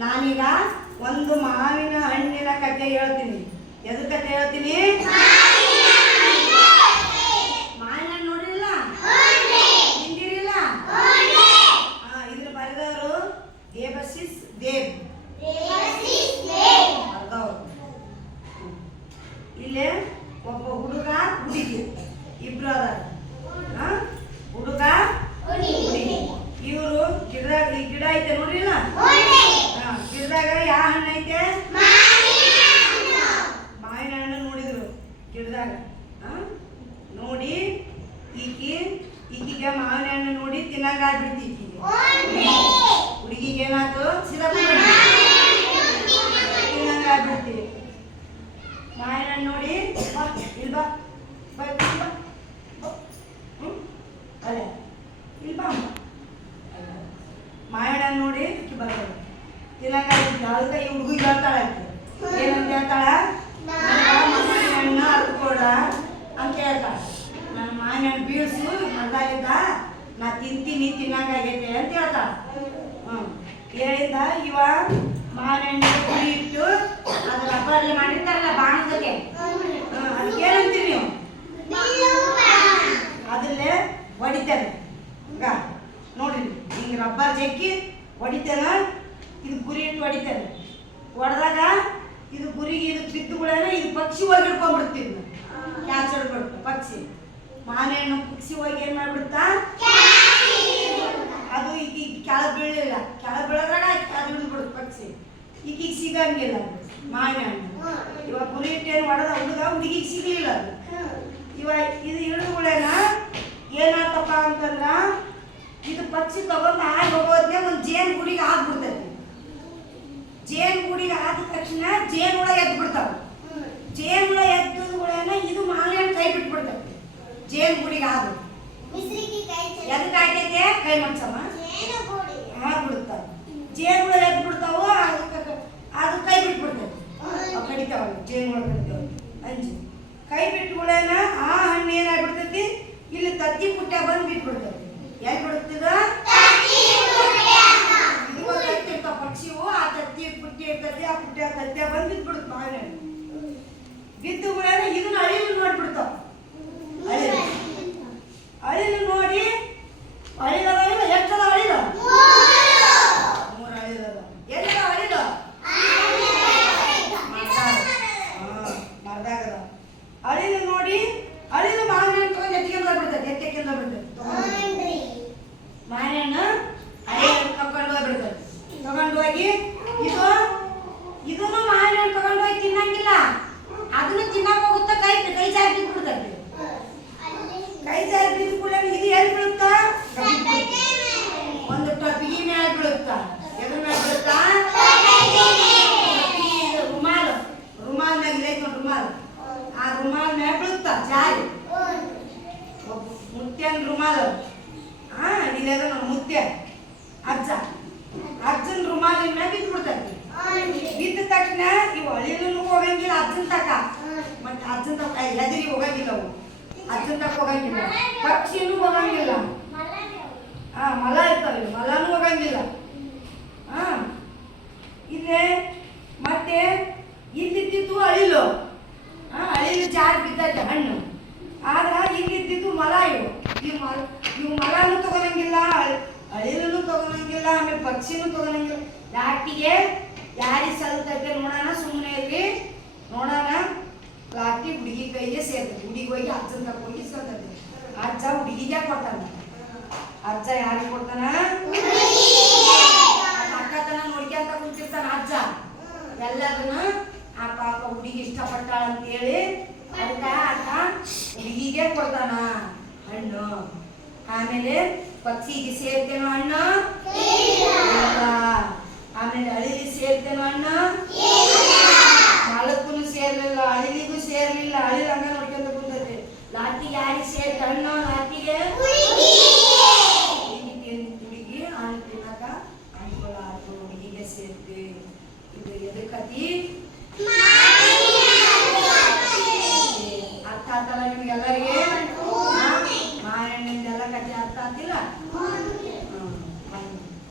ನಾನೀಗ ಒಂದು ಮಾವಿನ ಹಣ್ಣಿನ ಕಥೆ ಹೇಳ್ತೀನಿ. ಎದು ಕಥೆ ಹೇಳ್ತೀನಿ? ಮಾವಿನ ಹಣ್ಣು ನೋಡಿಲ್ಲ? ತಿಂದಿರಿಲ್ಲ? ಇದ್ರ ಬರೆದವರು ದೇವಶಿಸ್ ದೇವ್. ಇಲ್ಲೇ ಒಬ್ಬ ಹುಡುಗ ಹುಡುಗಿ ಇಬ್ರು ಅದಾರ. ಹುಡುಗ ಹುಡುಗಿ. ಇವರು ಗಿಡದಾಗ ಈ ಗಿಡ ಐತೆ ನೋಡಿಲ್ಲ? ಗಿಡದಾಗ ಯಾವ ಹಣ್ಣು ಐತೆ? ಮಾವಿನ ಹಣ್ಣು ನೋಡಿದ್ರು ಗಿಡದಾಗ. ನೋಡಿ ಈಕಿಗೆ ಮಾವಿನ ಹಣ್ಣು ನೋಡಿ ತಿನ್ನಂಗ ಆಗ್ಬಿಡ್ತಿ. ಹುಡುಗಿಗೆ ಏನಾಯ್ತು? ತಿನ್ನಂಗ ಆಗ್ಬಿಡ್ತಿ. ಮಾವಿನ ಹಣ್ಣು ನೋಡಿ ಇಲ್ಬಾ ಅಲ್ಲ ಇಲ್ಬಾ ಮಾವಿನ ಹಣ್ಣು ನೋಡಿ ಬರ್ತಾರೆ ತಿನ್ನಂಗ ಅದಕ್ಕೆ ಈ ಹುಡುಗಿಗೆ ಹೇಳ್ತಾಳೆ. ಏನಂತ ಹೇಳ್ತಾಳ? ಮಾವಿನ ಹಣ್ಣು ಅರ್ಕೊಡ ಅಂತ ಹೇಳ್ತಾಳೆ. ನನ್ನ ಮಾವಿನ ಹಣ್ಣು ಬೀಳ್ಸು ಮರ್ದಾಗಿದ್ದ ನಾ ತಿಂತೀನಿ ತಿನ್ನಂಗಾಗೈತೆ ಅಂತ ಹೇಳ್ತಾಳ. ಹೇಳಿದ ಇವ ಮಾವಿನ ಹಣ್ಣು ಹುಳಿ ಇಟ್ಟು ಅದು ರಬ್ಬರಲ್ಲಿ ಮಾಡಿರ್ತಾರಲ್ಲ ಬಾಣದಕ್ಕೆ, ಅದಕ್ಕೆ ಏನಂತೀವಿ ನೀವು? ಅದಲ್ಲೇ ಹೊಡಿತೇನೆ. ನೋಡ್ರಿ ಹಿಂಗೆ ರಬ್ಬರ್ ಜಗ್ಗಿ ಹೊಡಿತೇನೆ. ಇದು ಗುರಿ ಇಟ್ಟು ಹೊಡಿತೇನೆ. ಹೊಡೆದಾಗ ಇದು ಗುರಿಗೆ ಇದು ಬಿದ್ದುಗಳೇನ ಇದು ಪಕ್ಷಿ ಹೋಗಿ ಹಿಡ್ಕೊಂಡ್ಬಿಡ್ತಿದ್ನು. ಕ್ಯಾಚ್ ಹಿಡ್ಬಿಡ್ತು ಪಕ್ಷಿ. ಮಾವಿನ ಹಣ್ಣು ಪಕ್ಷಿ ಹೋಗಿ ಏನು ಮಾಡ್ಬಿಡ್ತಾ? ಅದು ಈಗ ಕೆಳಗೆ ಬೀಳಲಿಲ್ಲ. ಕೆಳಗೆ ಬೀಳೋದ್ರಾಗ ಅದು ಹಿಡಿದ್ಬಿಡ್ತು ಪಕ್ಷಿ. ಈಗ ಸಿಗಂಗಿಲ್ಲ ಮಾವಿನ ಹಣ್ಣು. ಇವಾಗ ಗುರಿ ಇಟ್ಟೇನು ಹೊಡೆದ ಹುಡುಗ ಹುಡುಗಿಗೆ ಸಿಗಲಿಲ್ಲ ಅದು. ಇವಾಗ ಇದು ಹಿಡಿದುಗಳೇನ ಏನಾತಪ್ಪ ಅಂತಂದ್ರ ಇದು ಪಕ್ಷಿ ತಗೊಂಡು ಆಗಿ ಹೋಗೋದ್ನೇ ಒಂದು ಜೇನು ಗುಡಿಗೆ ಆಗ್ಬಿಡ್ತೈತಿ. ಜೇನು ಗುಡಿಗೆ ಆದ ತಕ್ಷಣ ಜೇನುಳ ಎದ್ದು ಬಿಡ್ತಾವ. ಜೇನುಳ ಎದ್ದುಗಳೇನ ಇದು ಮಾವಿನ ಹಣ್ಣು ಕೈ ಬಿಟ್ಬಿಡ್ತೈತಿ. ಜೇನು ಗುಡಿಗೆ ಆದು ಎದಕ್ಕೆ ಆಗ್ತೈತೆ? ಕೈ ಮಡ್ಸಮ್ಮ ಆಗ್ಬಿಡ್ತಾವ. ಜೇನುಳ ಎದ್ದು ಬಿಡ್ತಾವು. ಅದು ಕೈ ಬಿಟ್ಬಿಡ್ತೈತಿ. ಕಡಿತಾವಲ್ಲ ಜೇನುಳ ಕಡಿತಾವ ಅಂಜಿ ಕೈ ಬಿಟ್ಟುಗಳೇನ ಆ ಹಣ್ಣು ಏನಾಗ್ಬಿಡ್ತೈತಿ? ಇಲ್ಲಿ ತತ್ತಿ ಪುಟ್ಟ ಬಂದು ಬಿಟ್ಬಿಡ್ತೈತಿ. ಎಲ್ಲಿ ಬಿಡುತ್ತದ? ಇರ್ತಾವ ಪಕ್ಷಿವು. ಆ ತತ್ತಿ ಪುಟ್ಟಿ ಇರ್ತೈತಿ. ಆ ಪುಟ್ಟಿ ಆ ತತ್ತಿ ಬಂದು ಬಿದ್ಬಿಡುತ್ತೆ ಮಾವಿನ ಹಣ್ಣು. ಬಿದ್ದುಗಳೇನ ಇದನ್ನ ಅಳಿಲು ನೋಡ್ಬಿಡ್ತಾವ. ಅಳಿಲು ನೋಡಿ ಅಳಿಲದಾಗಿಲ್ಲ ಎಷ್ಟದ ಅಳಿಲ? 3 ಅಳಿಲದ. ಎಲ್ಲಿದ ಅಳಿಲು? ಮರದಾಗದ. ಅಳಿಲು ನೋಡಿ ಅಳಿಲು ಮಾವಿನ ಹಣ್ಣು ತಗೊಂಡು ಎತ್ತಿಗೆಂದು ಹೋಗ್ಬಿಡ್ತೈತಿ. ಎತ್ತಿಗೆಂದು ಹೋಗ್ಬಿಡ್ತೈತಿ. ಮಾವಿನ ಹಣ್ಣು ಅಳಿಲು ತಗೊಂಡು ಹೋಗ್ಬಿಡ್ತೈತಿ. ತಗೊಂಡು ಹೋಗಿ ಇದನ್ನು ಮಾವಿನ ಹಣ್ಣು ತಗೊಂಡು ಹೋಗಿ ತಿನ್ನಂಗಿಲ್ಲ. ಅದನ್ನು ತಿನ್ನಕ್ ಹೋಗುತ್ತಾ ಕೈ ಜಾರಿ ಬಿಟ್ಬಿಡ್ತೈತಿ. ಕೈ ಜಾರಿ ಬಿದ್ದ ಕೂಡ ಇದು ಎಲ್ಲಿ ಬೀಳುತ್ತಾ? ಒಂದು ಟೊಪಿಗೆ ಮ್ಯಾಲ ಬೀಳುತ್ತಾ. ಎದ್ರ ಮ್ಯಾಲ ಬೀಳುತ್ತಾ? ರುಮಾಲ್ನಾಗ ಐತೆ ನೋಡಿ ರುಮಾಲ್. ಆ ರುಮಾಲ್ ಮ್ಯಾಲ ಬೀಳುತ್ತಾ ಜಾರಿ. ಮುತ್ಯನ್ ರುಮಾಲ್. ಇಲ್ಲೆಲ್ಲ ನೋಡಿ ಮುತ್ಯ ಅಜ್ಜನ್ ರುಮಾಲಿನ ಮ್ಯಾಲ ಬಿದ್ದು ಬಿಡ್ತೈತಿ. ಬಿದ್ದ ತಕ್ಷಣ ಇವು ಅಳಿಲೂ ಹೋಗಂಗಿಲ್ಲ ಅಜ್ಜನ ತಕ. ಮತ್ತೆ ಅಜ್ಜನ ತಕ ಹೆದರಿ ಹೋಗಂಗಿಲ್ಲ. ಅವು ಅಜ್ಜನ ತಕ ಹೋಗಂಗಿಲ್ಲ. ಪಕ್ಷಿನೂ ಹೋಗಂಗಿಲ್ಲ. ಮಲ ಇರ್ತಾವೆ. ಮಲನೂ ಹೋಗಂಗಿಲ್ಲ. ಇಲ್ಲೇ ಮತ್ತೆ ಇಲ್ಲಿದ್ದಿತ್ತು ಅಳಿಲು. ಅಳಿಲು ಜಾರಿ ಬಿದ್ದೈತೆ ಹಣ್ಣು. ಆದ್ರ ಇಲ್ಲಿದ್ದಿತ್ತು ಮಲ. ಇವು ಮಲನೂ ತಗೊಳಂಗಿಲ್ಲ, ಅಳಿಲೂ ತಗೊಳಂಗಿಲ್ಲ, ಆಮೇಲೆ ಪಕ್ಷಿನೂ ತಗೊಳಂಗಿಲ್ಲ. ಲಾಟಿಗೆ ಯಾರಿಗೆ ಸಲ್ತೈತೆ ನೋಡೋಣ, ಸುಮ್ಮನೆ ಇರ್ರಿ ನೋಡೋಣ. ಲಾಟಿ ಹುಡುಗಿ ಕೈಗೆ ಸೇರ್ತೈತೆ. ಹುಡುಗಿ ಹೋಗಿ ಅಜ್ಜನ ತಕ್ಕ ಹೋಗಿ ಸಲ್ತೈತೆ. ಅಜ್ಜ ಹುಡುಗಿಗೆ ಕೊಡ್ತಾನ. ಅಜ್ಜ ಯಾರಿಗೆ ಕೊಡ್ತಾನ? ಅಕ್ಕತನ ನೋಡ್ಕೊಂತ ಕುಂತಿರ್ತಾನ ಅಜ್ಜ. ಎಲ್ಲದನ್ನ ಆ ಪಾಪ ಹುಡುಗಿ ಇಷ್ಟಪಟ್ಟಾಳ ಅಂತೇಳಿ ಅದಕ್ಕ ಅಕ್ಕ ಹುಡುಗಿಗೆ ಕೊಡ್ತಾನ ಹಣ್ಣು. ಆಮೇಲೆ ಪಕ್ಷಿಗೆ ಸೇರ್ತೇನೋ ಹಣ್ಣು? ಆಮೇಲೆ ಅಳಿಲಿ ಸೇರ್ತೇನೋ ಹಣ್ಣು? ನಾಲ್ಕು ಸೇರ್ಲಿಲ್ಲ, ಅಳಿಲಿಗೂ ಸೇರ್ಲಿಲ್ಲ. ಅಳಿಲ್ ಹಂಗ ನೋಡ್ಕೊಂತ ಕುಂತೈತಿ. ಲಾಟಿಗೆ ಯಾರಿಗೆ ಸೇರ್ತ ಹಣ್ಣು? ಲಾಟಿಗೆ ಹುಡುಗಿ ಹಣ್ಣು ತಿನ್ನಕ ಅನುಕೂಲ ಆಯ್ತು. ಹುಡುಗಿಗೆ ಸೇರ್ತಿ. ಇದು ಎದ್ರ ಕತಿ?